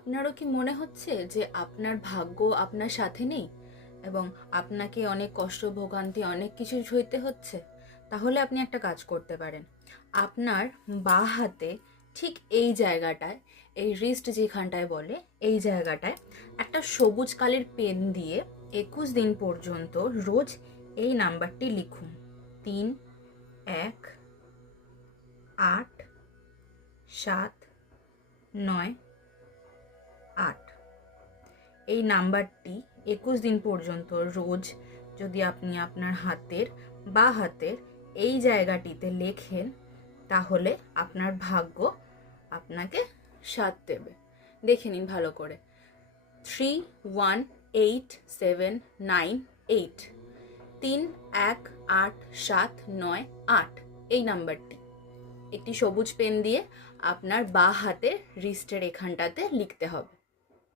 আপনারও কি মনে হচ্ছে যে আপনার ভাগ্য আপনার সাথে নেই এবং আপনাকে অনেক কষ্ট ভোগান্তি অনেক কিছু সইতে হচ্ছে? তাহলে আপনি একটা কাজ করতে পারেন। আপনার বাঁ হাতে ঠিক এই জায়গাটায়, এই রিস্ট যেখানটায় বলে, এই জায়গাটায় একটা সবুজ কালির পেন দিয়ে 21 দিন পর্যন্ত রোজ এই নাম্বারটি লিখুন: 3, 1, 8, 7, 9, 8। এই নাম্বারটি 21 দিন পর্যন্ত রোজ যদি আপনি আপনার বাঁ হাতের এই জায়গাটিতে লেখেন, তাহলে আপনার ভাগ্য আপনাকে সাথ দেবে। দেখে নিন ভালো করে। 318798, 3, 1, 8, 7, 9, 8 এই নাম্বারটি একটি সবুজ পেন দিয়ে আপনার বাঁ হাতের রিস্টের এখানটাতে লিখতে হবে।